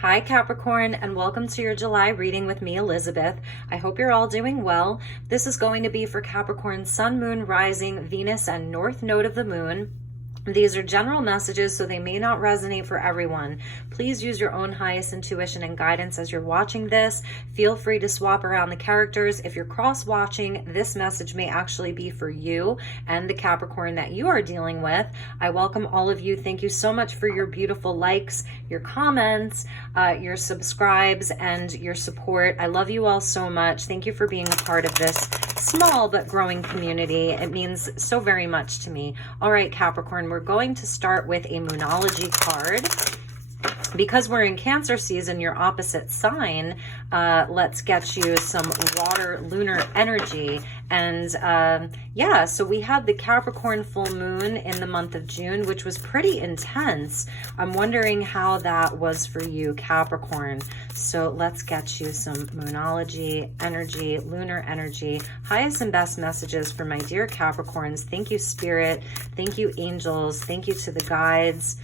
Hi Capricorn, and welcome to your July reading with me, Elizabeth. I hope you're all doing well. This is going to be for Capricorn, Sun, Moon, Rising, Venus, and North Node of the Moon. These are general messages, so they may not resonate for everyone. Please use your own highest intuition and guidance as you're watching this. Feel free to swap around the characters. If you're cross-watching, this message may actually be for you and the Capricorn that you are dealing with. I welcome all of you. Thank you so much for your beautiful likes, your comments, your subscribes, and your support. I love you all so much. Thank you for being a part of this small but growing community. It means so very much to me. All right, Capricorn, we're going to start with a Moonology card. Because we're in Cancer season, your opposite sign, let's get you some water lunar energy. And yeah, so we had the Capricorn full moon in the month of June, which was pretty intense. I'm wondering how that was for you, Capricorn. So let's get you some Moonology energy, lunar energy, highest and best messages for my dear Capricorns. Thank you, Spirit. Thank you, angels. Thank you to the guides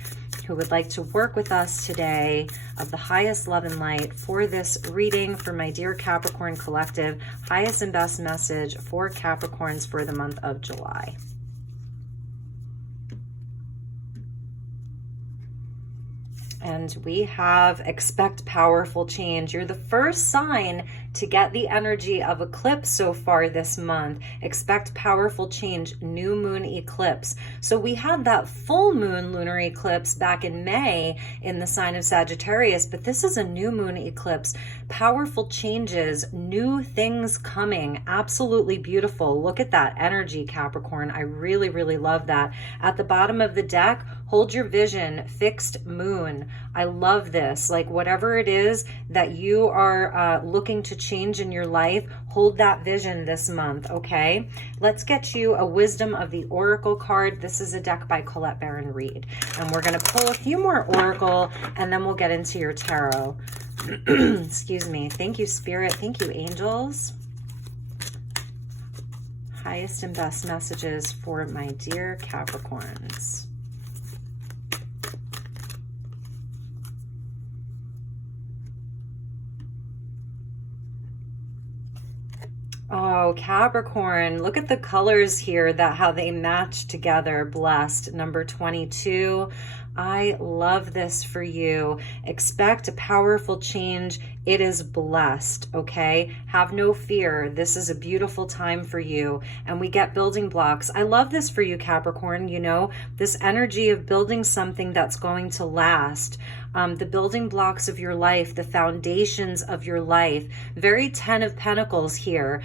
who would like to work with us today of the highest love and light for this reading for my dear Capricorn collective. Highest and best message for Capricorns for the month of July. And we have expect powerful change. You're the first sign to get the energy of eclipse so far this month. Expect powerful change, new moon eclipse. So we had that full moon lunar eclipse back in May in the sign of Sagittarius, but this is a new moon eclipse. Powerful changes, new things coming. Absolutely beautiful. Look at that energy, Capricorn. I really, really love that. At the bottom of the deck, hold your vision, fixed moon. I love this. Like whatever it is that you are looking to change in your life, hold that vision this month, okay? Let's get you a Wisdom of the Oracle card. This is a deck by Colette Baron Reed. And we're going to pull a few more Oracle and then we'll get into your tarot. Excuse me. Thank you, Spirit. Thank you, angels. Highest and best messages for my dear Capricorns. Oh, Capricorn, look at the colors here, that how they match together. Blessed, number 22. I love this for you. Expect a powerful change. It is blessed, okay? Have no fear. This is a beautiful time for you. And we get building blocks. I love this for you, Capricorn. You know, this energy of building something that's going to last. The building blocks of your life, the foundations of your life. Very 10 of Pentacles here.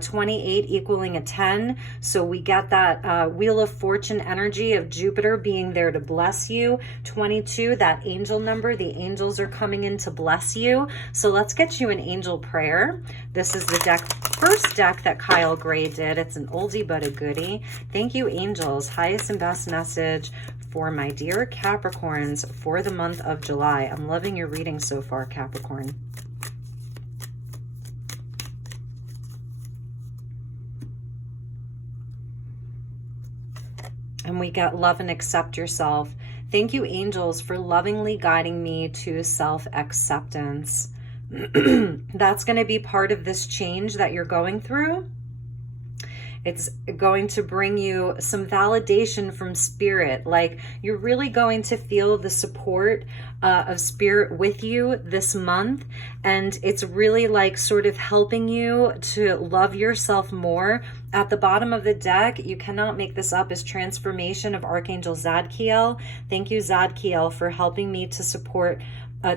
28 equaling a 10. So we get that Wheel of Fortune energy of Jupiter being there to bless you. 22, that angel number. The angels are coming in to bless you. So let's get you an angel prayer. This is the first deck that Kyle Gray did. It's an oldie but a goodie. Thank you, angels. Highest and best message for my dear Capricorns for the month of July. I'm loving your reading so far, Capricorn. And we get love and accept yourself. Thank you, angels, for lovingly guiding me to self-acceptance. That's going to be part of this change that you're going through. It's going to bring you some validation from spirit. Like you're really going to feel the support of spirit with you this month. And it's really like sort of helping you to love yourself more. At the bottom of the deck, you cannot make this up, is transformation of Archangel Zadkiel. Thank you, Zadkiel, for helping me to support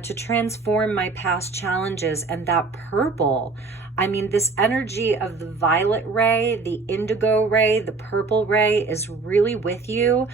to transform my past challenges. And that purple, I mean, this energy of the violet ray, the indigo ray, the purple ray is really with you.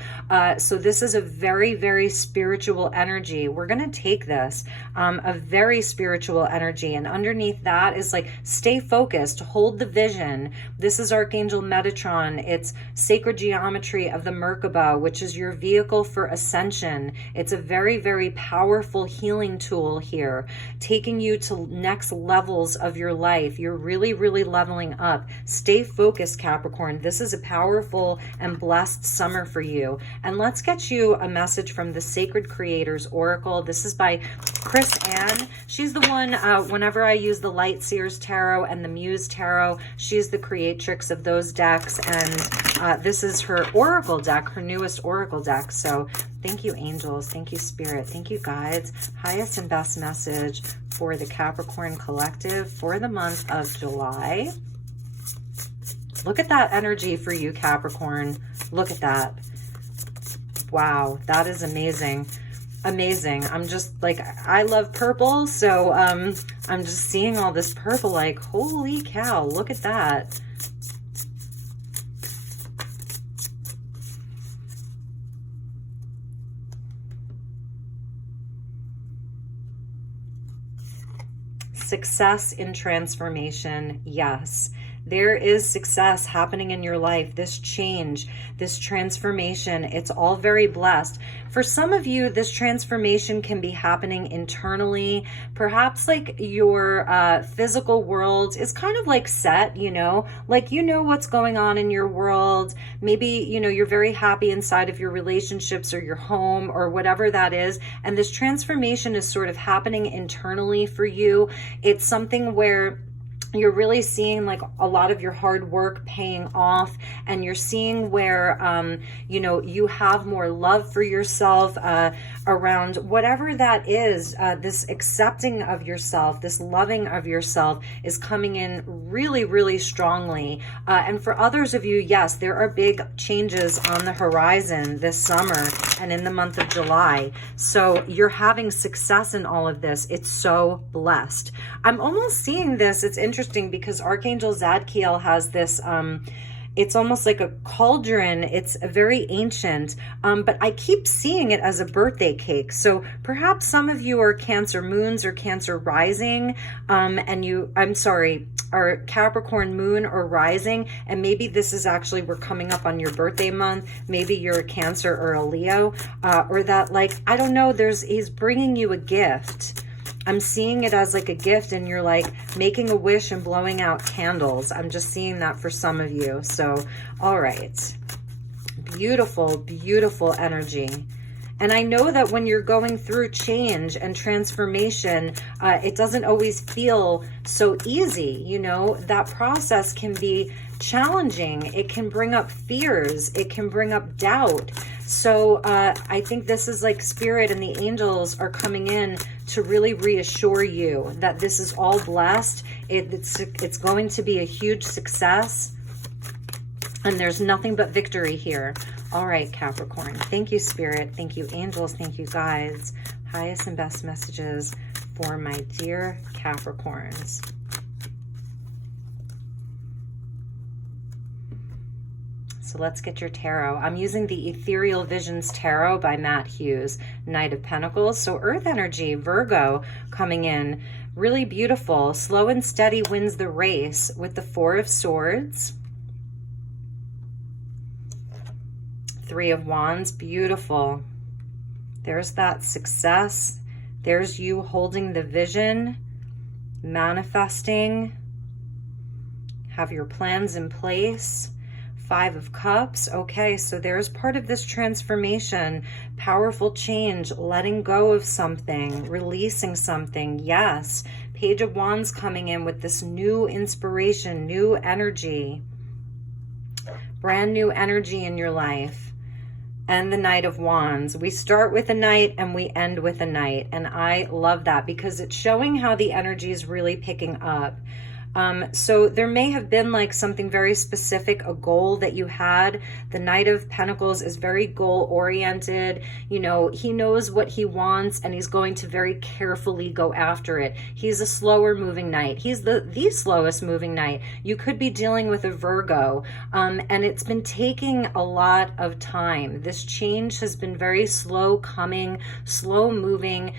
So this is a very, very spiritual energy. We're going to take this, a very spiritual energy. And underneath that is like, stay focused, hold the vision. This is Archangel Metatron. It's sacred geometry of the Merkaba, which is your vehicle for ascension. It's a very, very powerful healing tool here, taking you to next levels of your life. life. You're really, really leveling up. Stay focused, Capricorn. This is a powerful and blessed summer for you. And let's get you a message from the Sacred Creators Oracle. This is by Chris Ann. She's the one, whenever I use the Light Seers Tarot and the Muse Tarot, she's the creatrix of those decks. And this is her Oracle deck, her newest Oracle deck. So thank you, angels. Thank you, Spirit. Thank you, guides. Highest and best message for the Capricorn collective for the month of July. Look at that energy for you, Capricorn. Look at that. Wow, that is amazing. Amazing. I'm just like, I love purple, so I'm just seeing all this purple like, holy cow, look at that. Success in transformation, yes. There is success happening in your life. This change, this transformation, it's all very blessed. For some of you, this transformation can be happening internally. Perhaps like your physical world is kind of like set, you know, like you know what's going on in your world. Maybe, you know, you're very happy inside of your relationships or your home or whatever that is. And this transformation is sort of happening internally for you. It's something where you're really seeing like a lot of your hard work paying off, and you're seeing where, you know, you have more love for yourself around whatever that is. This accepting of yourself, this loving of yourself is coming in really, really strongly. And for others of you, yes, there are big changes on the horizon this summer and in the month of July. So you're having success in all of this. It's so blessed. I'm almost seeing this. It's interesting because Archangel Zadkiel has this, it's almost like a cauldron. It's very ancient, but I keep seeing it as a birthday cake. So perhaps some of you are Cancer moons or Cancer rising, and you, I'm sorry, are Capricorn moon or rising, and maybe this is actually, we're coming up on your birthday month. Maybe you're a Cancer or a Leo, or that, like, I don't know, he's bringing you a gift. I'm seeing it as like a gift, and you're like making a wish and blowing out candles. I'm just seeing that for some of you. So, all right. Beautiful, beautiful energy. And I know that when you're going through change and transformation, it doesn't always feel so easy. You know, that process can be challenging. It can bring up fears. It can bring up doubt. So I think this is like Spirit and the angels are coming in to really reassure you that this is all blessed. It's going to be a huge success, and there's nothing but victory here. All right, Capricorn. Thank you, Spirit. Thank you, angels. Thank you, guides. Highest and best messages for my dear Capricorns. So let's get your tarot. I'm using the Ethereal Visions Tarot by Matt Hughes, Knight of Pentacles. So Earth energy, Virgo coming in. Really beautiful. Slow and steady wins the race with the Four of Swords. Three of Wands, beautiful. There's that success. There's you holding the vision, manifesting, have your plans in place. Five of Cups. Okay, so there's part of this transformation, powerful change, letting go of something, releasing something. Yes. Page of Wands coming in with this new inspiration, new energy, brand new energy in your life. And the Knight of Wands. We start with a Knight and we end with a Knight. And I love that because it's showing how the energy is really picking up. So there may have been like something very specific, a goal that you had. The Knight of Pentacles is very goal oriented. You know, he knows what he wants and he's going to very carefully go after it. He's a slower moving Knight. He's the slowest moving Knight. You could be dealing with a Virgo, and it's been taking a lot of time. This change has been very slow coming, slow moving.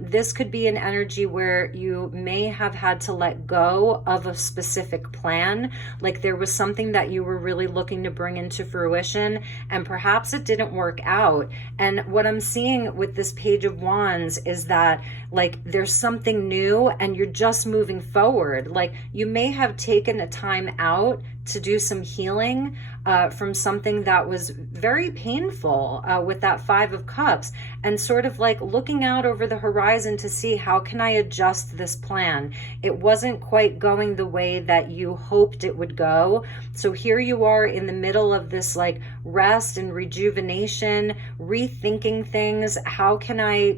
This could be an energy where you may have had to let go of a specific plan. Like there was something that you were really looking to bring into fruition, and perhaps it didn't work out. And what I'm seeing with this Page of Wands is that like there's something new and you're just moving forward. Like you may have taken a time out to do some healing from something that was very painful with that Five of Cups, and sort of like looking out over the horizon to see how can I adjust this plan. It wasn't quite going the way that you hoped it would go. So here you are in the middle of this like rest and rejuvenation, rethinking things. How can I,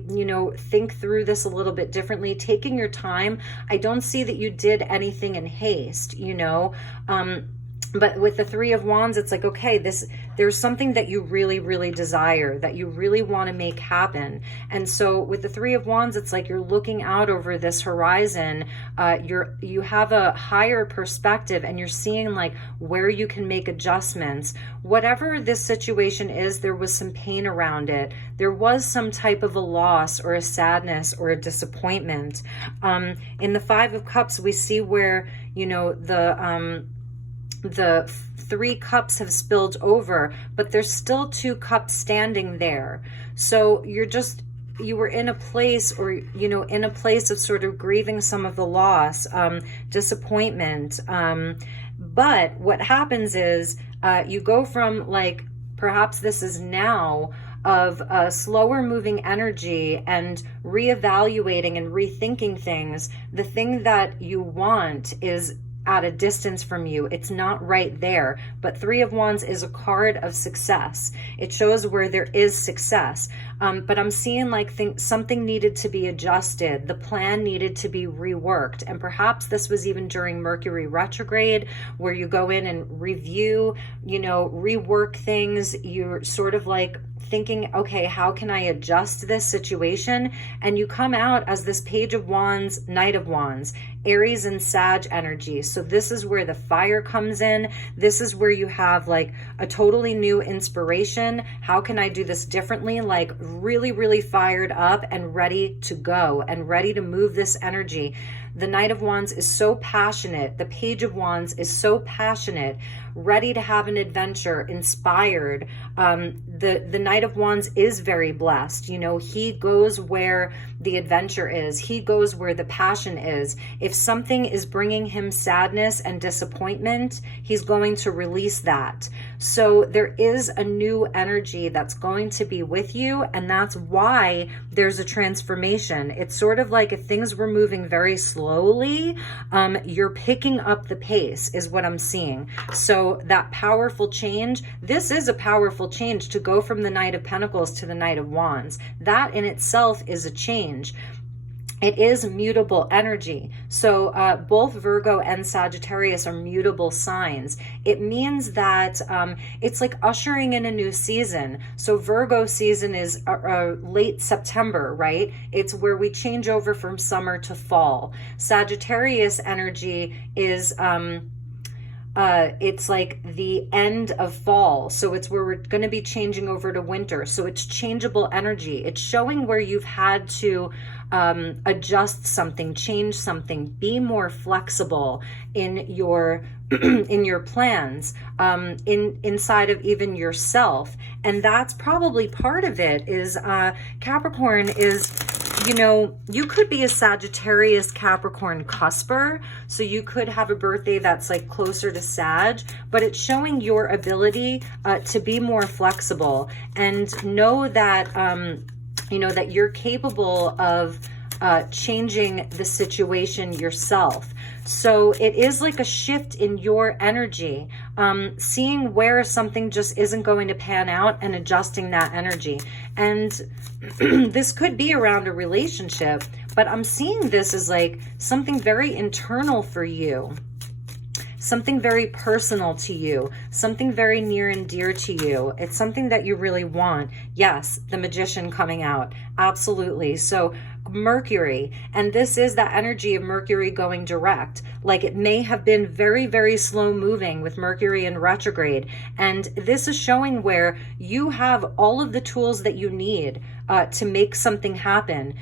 think through this a little bit differently, taking your time. I don't see that you did anything in haste, but with the Three of Wands, it's like, okay, there's something that you really, really desire, that you really want to make happen. And so with the Three of Wands, it's like you're looking out over this horizon. You have a higher perspective, and you're seeing like where you can make adjustments. Whatever this situation is, there was some pain around it. There was some type of a loss or a sadness or a disappointment. In the Five of Cups, we see where, the three cups have spilled over, but there's still two cups standing there. So you were in a place, or in a place of sort of grieving some of the loss, disappointment. But what happens is you go from like, perhaps this is now, of a slower moving energy and reevaluating and rethinking things. The thing that you want is at a distance from you. It's not right there. But Three of Wands is a card of success. It shows where there is success. But I'm seeing like something needed to be adjusted. The plan needed to be reworked. And perhaps this was even during Mercury retrograde, where you go in and review, rework things. You're sort of like thinking, okay, how can I adjust this situation? And you come out as this Page of Wands, Knight of Wands, Aries and Sag energy. So this is where the fire comes in. This is where you have like a totally new inspiration. How can I do this differently? Like really, really fired up and ready to go and ready to move this energy. The Knight of Wands is so passionate. The Page of Wands is so passionate, ready to have an adventure, inspired. The Knight of Wands is very blessed. He goes where the adventure is. He goes where the passion is. If something is bringing him sadness and disappointment, he's going to release that. So there is a new energy that's going to be with you, and that's why there's a transformation. It's sort of like if things were moving very slowly, you're picking up the pace is what I'm seeing. So that powerful change, this is a powerful change to go from the Knight of Pentacles to the Knight of Wands. That in itself is a change. It is mutable energy. So both Virgo and Sagittarius are mutable signs. It means that it's like ushering in a new season. So Virgo season is late September, right? It's where we change over from summer to fall. Sagittarius energy is it's like the end of fall. So it's where we're going to be changing over to winter. So it's changeable energy. It's showing where you've had to adjust something, change something, be more flexible in your in your plans, inside of even yourself. And that's probably part of it is Capricorn is, you could be a Sagittarius Capricorn cusper. So you could have a birthday that's like closer to Sag, but it's showing your ability to be more flexible and know that, that you're capable of changing the situation yourself. So it is like a shift in your energy, seeing where something just isn't going to pan out and adjusting that energy. And this could be around a relationship, but I'm seeing this as like something very internal for you. Something very personal to you, something very near and dear to you. It's something that you really want. Yes, the Magician coming out. Absolutely. So Mercury, and this is that energy of Mercury going direct. Like it may have been very, very slow moving with Mercury in retrograde. And this is showing where you have all of the tools that you need to make something happen,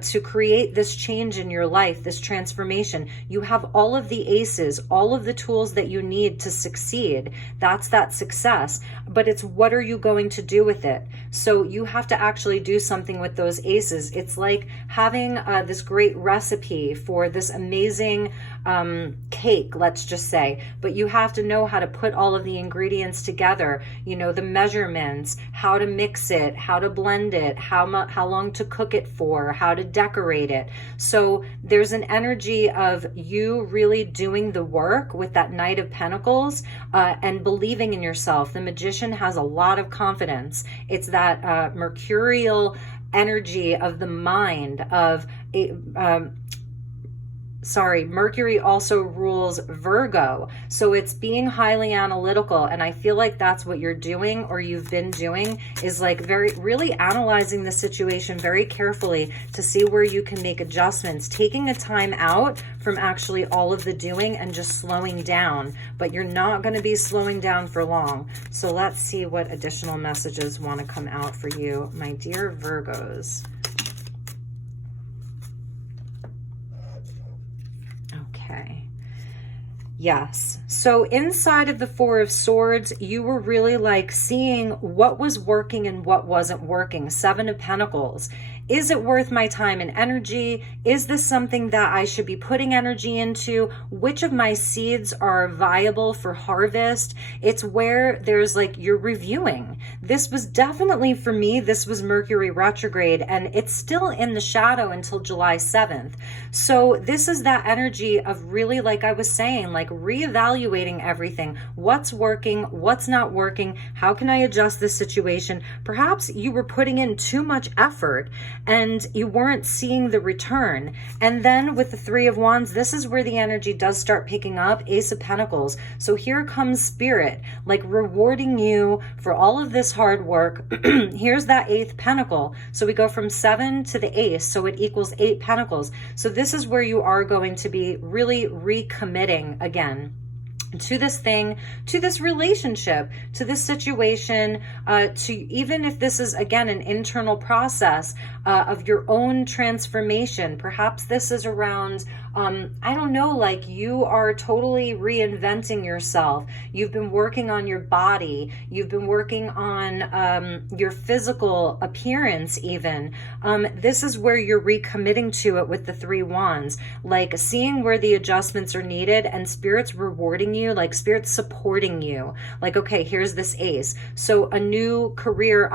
to create this change in your life, this transformation. You have all of the aces, all of the tools that you need to succeed. That's that success. But it's what are you going to do with it? So you have to actually do something with those aces. It's like having this great recipe for this amazing cake, let's just say, but you have to know how to put all of the ingredients together, you know, the measurements, how to mix it, how to blend it, how long to cook it for, how to decorate it. So there's an energy of you really doing the work with that Knight of Pentacles and believing in yourself. The Magician has a lot of confidence. It's that mercurial energy of the mind of Mercury also rules Virgo. So it's being highly analytical. And I feel like that's what you're doing, or you've been doing, is like really analyzing the situation very carefully to see where you can make adjustments, taking a time out from actually all of the doing and just slowing down. But you're not going to be slowing down for long. So let's see what additional messages want to come out for you, my dear Virgos. Okay. Yes. So inside of the Four of Swords, you were really like seeing what was working and what wasn't working. Seven of Pentacles. Is it worth my time and energy? Is this something that I should be putting energy into? Which of my seeds are viable for harvest? It's where there's like, you're reviewing. This was definitely, for me, this was Mercury retrograde, and it's still in the shadow until July 7th. So this is that energy of really, like I was saying, like reevaluating everything. What's working? What's not working? How can I adjust this situation? Perhaps you were putting in too much effort and you weren't seeing the return. And then with the Three of Wands, this is where the energy does start picking up. Ace of Pentacles. So here comes Spirit, like rewarding you for all of this hard work. Here's that Eighth Pentacle. So we go from 7 to the Ace, so it equals 8 Pentacles. So this is where you are going to be really recommitting again to this thing, to this relationship, to this situation, to even if this is, again, an internal process of your own transformation. Perhaps this is around, I don't know, like you are totally reinventing yourself. You've been working on your body. You've been working on your physical appearance even. This is where you're recommitting to it with the Three Wands, like seeing where the adjustments are needed, and Spirit's rewarding you, like Spirit's supporting you. Like, okay, here's this Ace. So a new career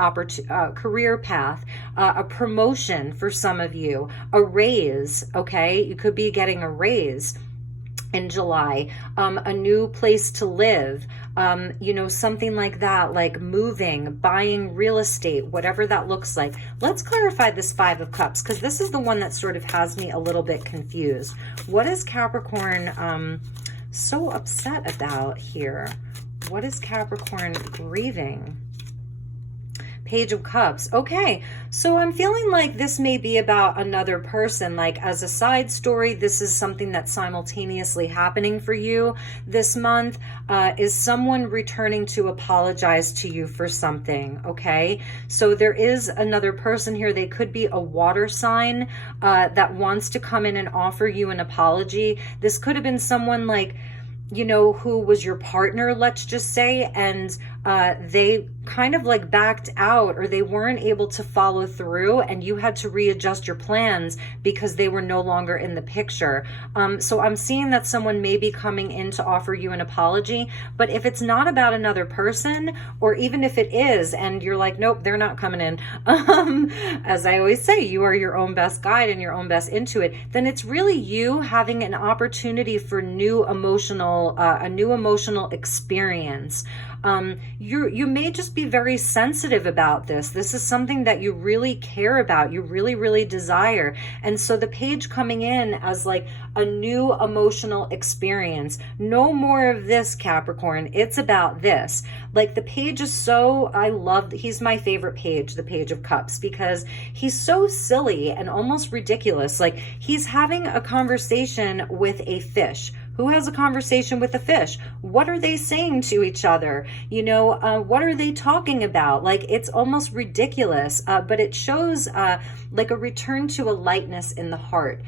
career path, a promotion for some of you, a raise, okay? You could be getting a raise in July, a new place to live, you know, something like that, like moving, buying real estate, whatever that looks like. Let's clarify this Five of Cups, because this is the one that sort of has me a little bit confused. What is Capricorn so upset about here? What is Capricorn grieving? Page of Cups. Okay, so I'm feeling like this may be about another person. Like as a side story, this is something that's simultaneously happening for you this month. Is someone returning to apologize to you for something? Okay, so there is another person here. They could be a water sign that wants to come in and offer you an apology. This could have been someone like, you know, who was your partner, let's just say, and they kind of like backed out, or they weren't able to follow through, and you had to readjust your plans because they were no longer in the picture. So I'm seeing that someone may be coming in to offer you an apology, but if it's not about another person, or even if it is, and you're like, nope, they're not coming in, as I always say, you are your own best guide and your own best intuit, then it's really you having an opportunity for a new emotional experience. You may just be very sensitive about this. This is something that you really care about, you really, really desire. And so the page coming in as like a new emotional experience. No more of this, Capricorn. It's about this. Like the page is so, he's my favorite page, the Page of Cups, because he's so silly and almost ridiculous. Like he's having a conversation with a fish Who has a conversation with a fish? What are they saying to each other? You know, what are they talking about? Like, it's almost ridiculous, but it shows like a return to a lightness in the heart.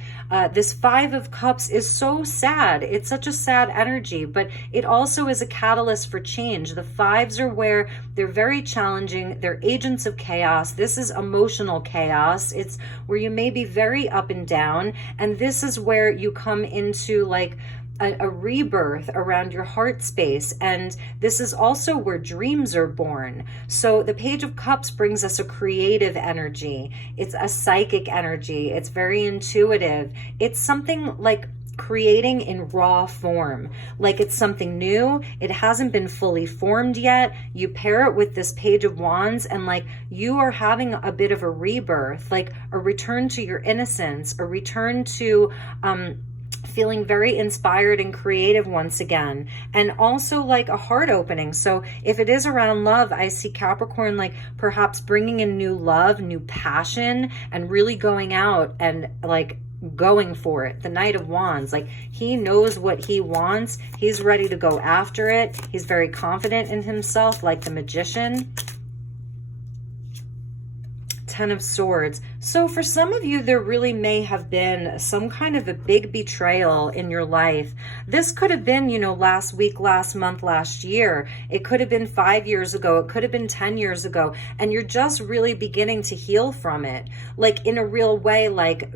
This Five of Cups is so sad. It's such a sad energy, but it also is a catalyst for change. The fives are where they're very challenging. They're agents of chaos. This is emotional chaos. It's where you may be very up and down. And this is where you come into like a rebirth around your heart space. And this is also where dreams are born. So the Page of Cups brings us a creative energy. It's a psychic energy. It's very intuitive. It's something like creating in raw form, like it's something new. It hasn't been fully formed yet. You pair it with this Page of Wands and like you are having a bit of a rebirth, like a return to your innocence, a return to feeling very inspired and creative once again, and also like a heart opening. So if it is around love, I see Capricorn like perhaps bringing in new love, new passion, and really going out and like going for it. The Knight of Wands, like he knows what he wants. He's ready to go after it. He's very confident in himself, like the Magician. Ten of Swords. So for some of you, there really may have been some kind of a big betrayal in your life. This could have been, you know, last week, last month, last year. It could have been 5 years ago. It could have been 10 years ago. And you're just really beginning to heal from it. Like in a real way, like,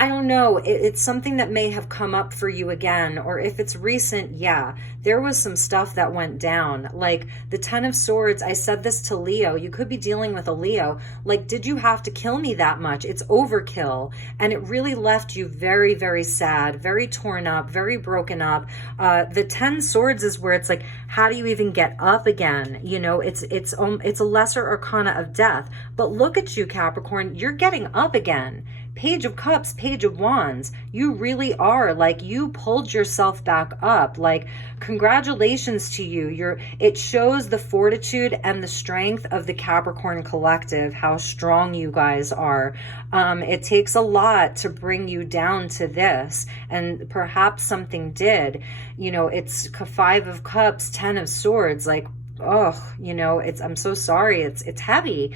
I don't know, it's something that may have come up for you again, or if it's recent, yeah, there was some stuff that went down. Like the Ten of Swords, I said this to Leo, you could be dealing with a Leo, like, did you have to kill me that much? It's overkill. And it really left you very, very sad, very torn up, very broken up. The 10 Swords is where it's like, how do you even get up again? You know, it's a lesser arcana of death. But look at you, Capricorn, you're getting up again. Page of Cups, Page of Wands, you really are like, you pulled yourself back up. Like, congratulations to you. It shows the fortitude and the strength of the Capricorn collective, how strong you guys are. It takes a lot to bring you down to this, and perhaps something did. You know, it's 5 of Cups, 10 of Swords, like, oh, you know, I'm so sorry. It's heavy.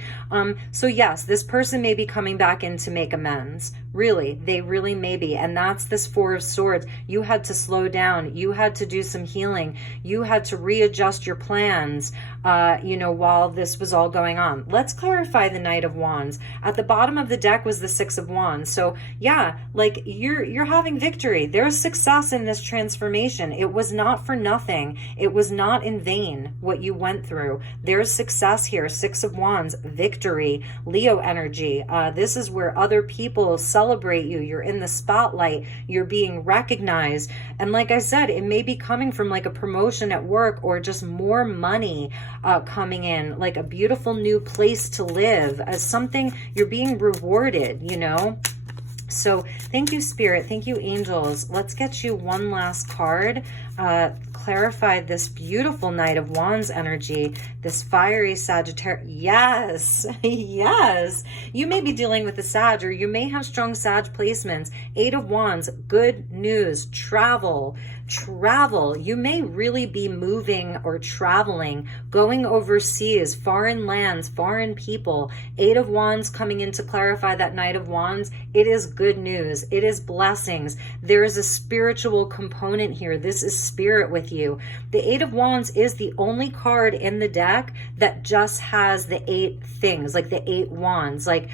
So yes, this person may be coming back in to make amends. Really, they really may be. And that's this 4 of Swords. You had to slow down. You had to do some healing. You had to readjust your plans, you know, while this was all going on. Let's clarify the Knight of Wands. At the bottom of the deck was the 6 of Wands. So yeah, like you're having victory. There's success in this transformation. It was not for nothing. It was not in vain what you went through. There's success here. 6 of Wands, victory, Leo energy. This is where other people celebrate you. You're in the spotlight. You're being recognized. And like I said, it may be coming from like a promotion at work, or just more money coming in, like a beautiful new place to live, as something you're being rewarded, you know? So thank you, Spirit. Thank you, angels. Let's get you one last card. Clarify this beautiful Knight of Wands energy, this fiery Sagittarius. Yes, yes. You may be dealing with a Sag, or you may have strong Sag placements. 8 of Wands, good news, travel. You may really be moving or traveling, going overseas, foreign lands, foreign people. 8 of Wands coming in to clarify that Knight of Wands. It is good news. It is blessings. There is a spiritual component here. This is spirit with you. The 8 of Wands is the only card in the deck that just has the 8 things, like the 8 wands. Like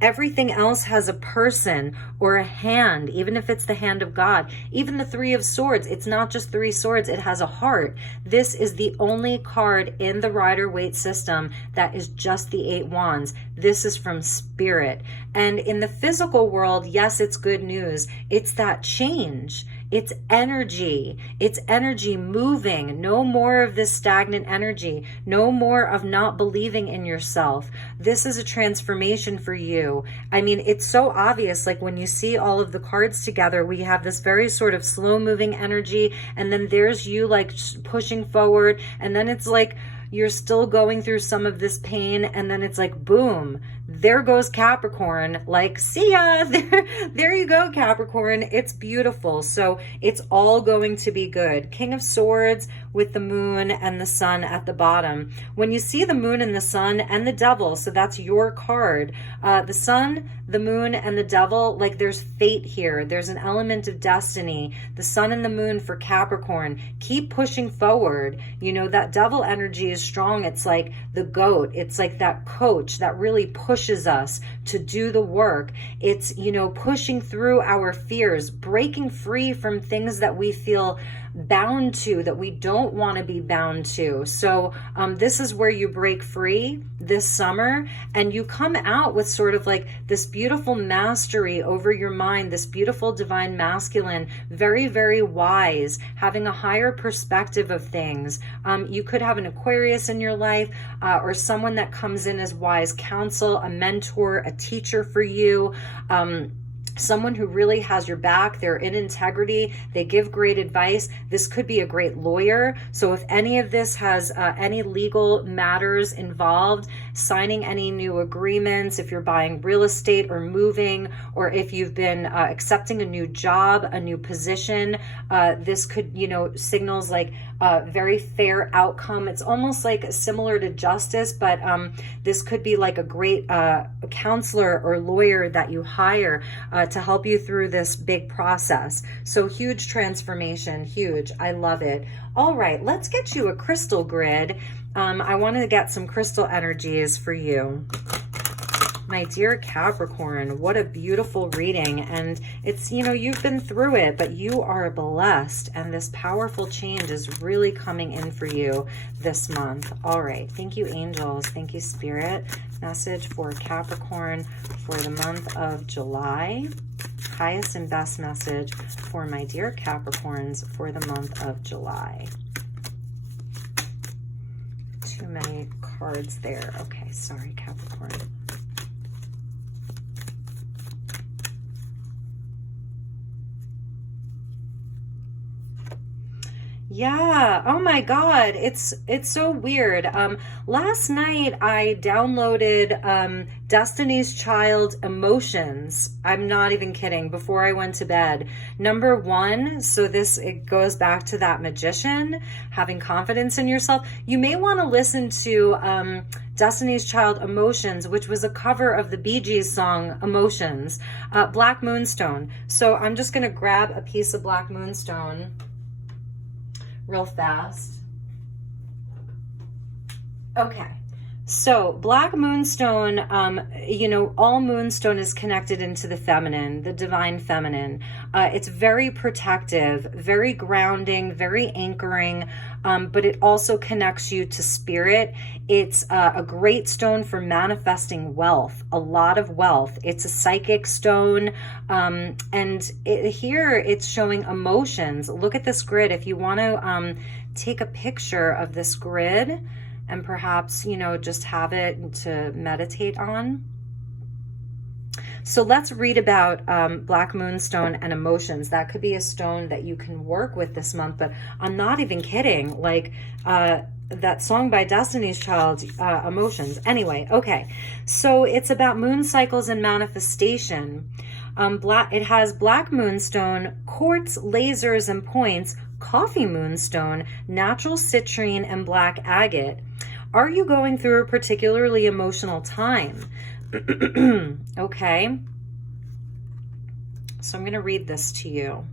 everything else has a person or a hand, even if it's the hand of God. Even the 3 of Swords, it's not just 3 swords, it has a heart. This is the only card in the Rider-Waite system that is just the 8 wands. This is from spirit. And in the physical world, yes, it's good news. It's that change. It's energy. It's energy moving. No more of this stagnant energy. No more of not believing in yourself. This is a transformation for you. I mean, it's so obvious. Like when you see all of the cards together, we have this very sort of slow moving energy. And then there's you like pushing forward. And then it's like you're still going through some of this pain. And then it's like, boom, there goes Capricorn, like, see ya, there you go, Capricorn. It's beautiful. So it's all going to be good. King of Swords with the moon and the sun at the bottom. When you see the moon and the sun and the devil, so that's your card, the sun, the moon, and the devil, like there's fate here. There's an element of destiny. The sun and the moon for Capricorn. Keep pushing forward. You know, that devil energy is strong. It's like the goat. It's like that coach that really pushes us to do the work. It's, you know, pushing through our fears, breaking free from things that we feel bound to, that we don't want to be bound to. So this is where you break free this summer, and you come out with sort of like this beautiful mastery over your mind, this beautiful divine masculine, very, very wise, having a higher perspective of things. You could have an Aquarius in your life, or someone that comes in as wise counsel, a mentor, a teacher for you. Someone who really has your back. They're in integrity. They give great advice. This could be a great lawyer. So if any of this has any legal matters involved, signing any new agreements, if you're buying real estate or moving, or if you've been accepting a new job, a new position, this could, you know, signals like a very fair outcome. It's almost like similar to justice, but this could be like a great counselor or lawyer that you hire to help you through this big process. So huge transformation, huge. I love it. All right, let's get you a crystal grid. I want to get some crystal energies for you. My dear Capricorn, what a beautiful reading. And it's, you know, you've been through it, but you are blessed. And this powerful change is really coming in for you this month. All right. Thank you, angels. Thank you, Spirit. Message for Capricorn for the month of July. Highest and best message for my dear Capricorns for the month of July. Too many cards there. Okay. Sorry, Capricorn. Yeah. Oh my God. It's so weird. Last night I downloaded Destiny's Child Emotions. I'm not even kidding. Before I went to bed. Number one. So it goes back to that magician, having confidence in yourself. You may want to listen to Destiny's Child Emotions, which was a cover of the Bee Gees song Emotions, Black Moonstone. So I'm just going to grab a piece of Black Moonstone real fast. Okay, so Black Moonstone, you know, all moonstone is connected into the feminine, the divine feminine. It's very protective, very grounding, very anchoring, but it also connects you to spirit. It's a great stone for manifesting wealth, a lot of wealth. It's a psychic stone, and here it's showing emotions. Look at this grid. If you want to take a picture of this grid, and perhaps, you know, just have it to meditate on. So let's read about Black Moonstone and emotions. That could be a stone that you can work with this month, but I'm not even kidding. Like that song by Destiny's Child, Emotions. Anyway, okay. So it's about moon cycles and manifestation. It has Black Moonstone, quartz, lasers, and points, coffee moonstone, natural citrine, and black agate. Are you going through a particularly emotional time? Okay. So I'm going to read this to you.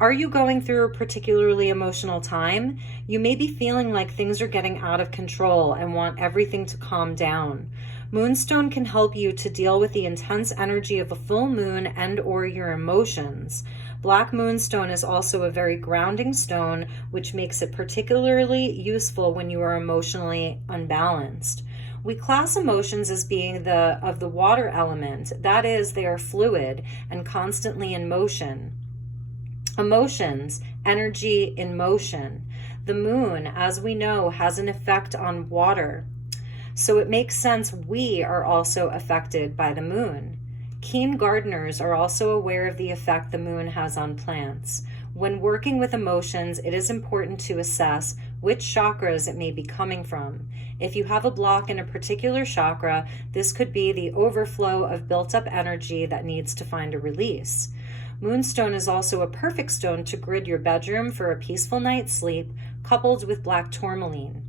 Are you going through a particularly emotional time? You may be feeling like things are getting out of control and want everything to calm down. Moonstone can help you to deal with the intense energy of a full moon and or your emotions. Black Moonstone is also a very grounding stone, which makes it particularly useful when you are emotionally unbalanced. We class emotions as being of the water element. That is, they are fluid and constantly in motion. Emotions, energy in motion. The moon, as we know, has an effect on water. So it makes sense we are also affected by the moon. Keen gardeners are also aware of the effect the moon has on plants. When working with emotions, it is important to assess which chakras it may be coming from. If you have a block in a particular chakra, this could be the overflow of built-up energy that needs to find a release. Moonstone is also a perfect stone to grid your bedroom for a peaceful night's sleep, coupled with black tourmaline.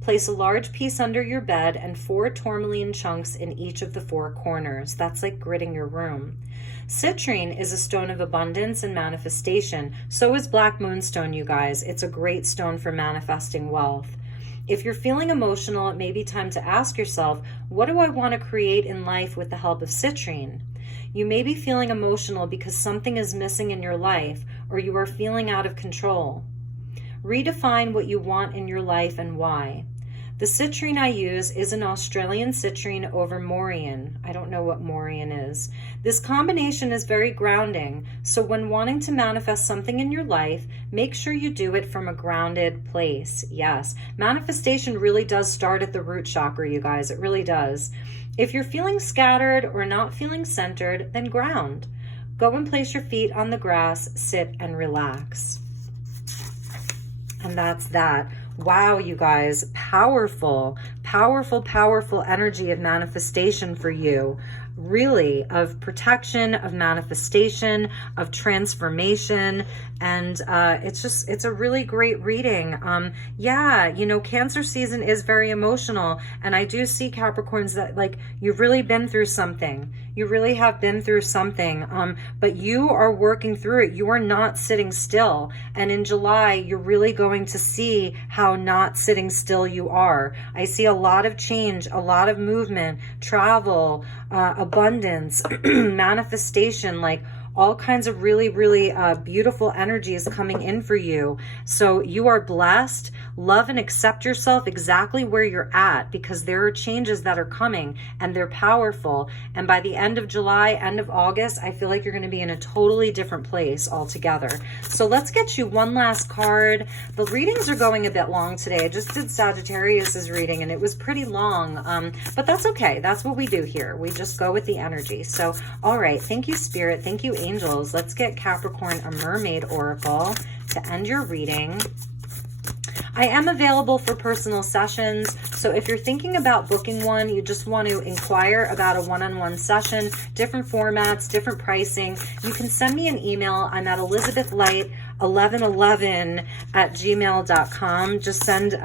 Place a large piece under your bed and 4 tourmaline chunks in each of the 4 corners. That's like gridding your room. Citrine is a stone of abundance and manifestation. So is black moonstone, you guys. It's a great stone for manifesting wealth. If you're feeling emotional, it may be time to ask yourself, what do I want to create in life with the help of citrine? You may be feeling emotional because something is missing in your life, or you are feeling out of control. Redefine what you want in your life and why. The citrine I use is an Australian citrine over Morian. I don't know what Morian is. This combination is very grounding, so when wanting to manifest something in your life, make sure you do it from a grounded place. Yes, manifestation really does start at the root chakra, you guys. It really does. If you're feeling scattered or not feeling centered, then ground. Go and place your feet on the grass, sit and relax. And that's that. Wow, you guys, powerful, powerful, powerful energy of manifestation for you. Really, of protection, of manifestation, of transformation. And it's a really great reading. Yeah, you know, Cancer season is very emotional. And I do see Capricorns that, like, you've really been through something. You really have been through something, but you are working through it. You are not sitting still. And in July, you're really going to see how not sitting still you are. I see a lot of change, a lot of movement, travel, abundance, manifestation, like all kinds of really, really beautiful energies coming in for you. So you are blessed. Love and accept yourself exactly where you're at, because there are changes that are coming and they're powerful. And by the end of July, end of August, I feel like you're going to be in a totally different place altogether. So let's get you one last card. The readings are going a bit long today. I just did Sagittarius's reading and it was pretty long, but that's okay. That's what we do here. We just go with the energy. So, all right. Thank you, Spirit. Thank you, angels. Let's get Capricorn a mermaid oracle to end your reading. I am available for personal sessions. So if you're thinking about booking one, you just want to inquire about a one-on-one session, different formats, different pricing, you can send me an email. I'm at elizabethlight1111@gmail.com. Just send,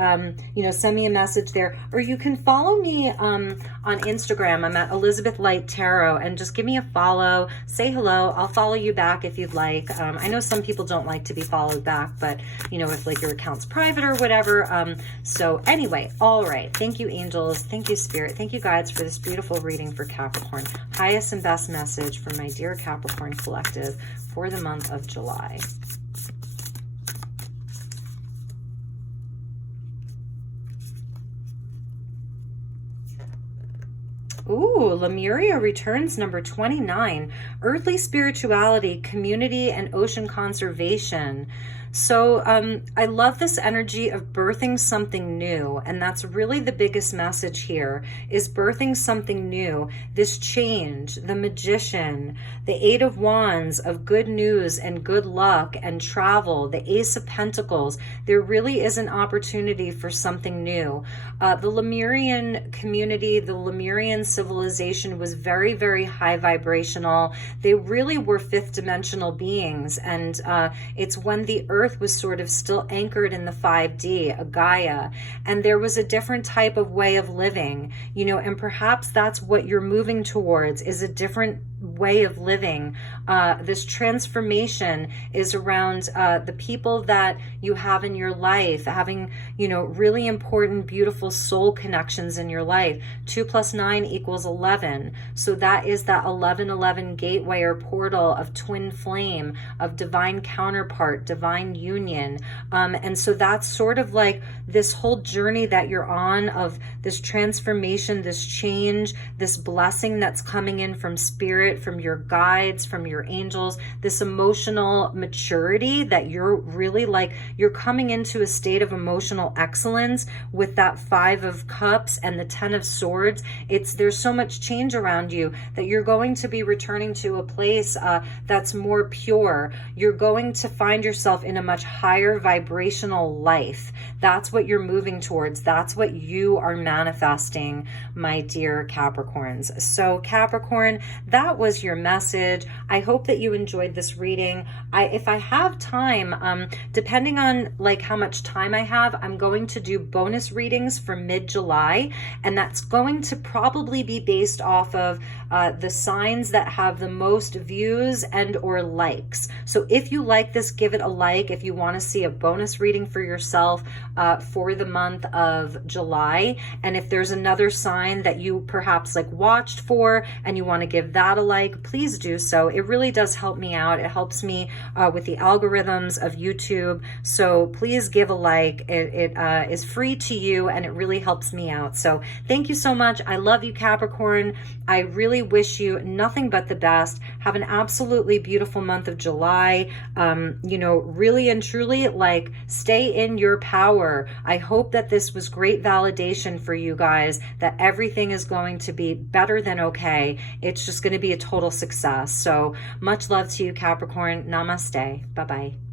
send me a message there. Or you can follow me on Instagram. I'm at elizabethlighttarot, and just give me a follow. Say hello. I'll follow you back if you'd like. I know some people don't like to be followed back, but you know, if like your account's private or whatever. So anyway, all right. Thank you, angels. Thank you, Spirit. Thank you, guides, for this beautiful reading for Capricorn. Highest and best message for my dear Capricorn collective for the month of July. Ooh, Lemuria returns number 29, earthly spirituality, community, and ocean conservation. So I love this energy of birthing something new. And that's really the biggest message here, is birthing something new. This change, the Magician, the 8 of Wands, of good news and good luck and travel, the Ace of Pentacles. There really is an opportunity for something new. The Lemurian community, the Lemurian civilization was very, very high vibrational. They really were 5th dimensional beings. And it's when the earth was sort of still anchored in the 5D, a Gaia, and there was a different type of way of living, you know, and perhaps that's what you're moving towards, is a different way of living. This transformation is around the people that you have in your life, having, you know, really important, beautiful soul connections in your life. 2 + 9 = 11. So that is that 1111 gateway or portal of twin flame, of divine counterpart, divine union. And so that's sort of like this whole journey that you're on, of this transformation, this change, this blessing that's coming in from spirit, spirit, from your guides, from your angels, this emotional maturity that you're really like, you're coming into a state of emotional excellence with that 5 of Cups and the 10 of Swords. There's so much change around you that you're going to be returning to a place that's more pure. You're going to find yourself in a much higher vibrational life. That's what you're moving towards. That's what you are manifesting, my dear Capricorns. So Capricorn, that was your message. I hope that you enjoyed this reading. If I have time, depending on like how much time I have, I'm going to do bonus readings for mid-July, and that's going to probably be based off of the signs that have the most views and or likes. So if you like this, give it a like. If you want to see a bonus reading for yourself for the month of July, and if there's another sign that you perhaps like watched for and you want to give that a like, please do so. It really does help me out. It helps me with the algorithms of YouTube. So please give a like. It is free to you and it really helps me out. So thank you so much. I love you, Capricorn. I really wish you nothing but the best. Have an absolutely beautiful month of July. You know, really and truly, like, stay in your power. I hope that this was great validation for you guys, that everything is going to be better than okay. It's just going to be a total success. So much love to you, Capricorn. Namaste. Bye-bye.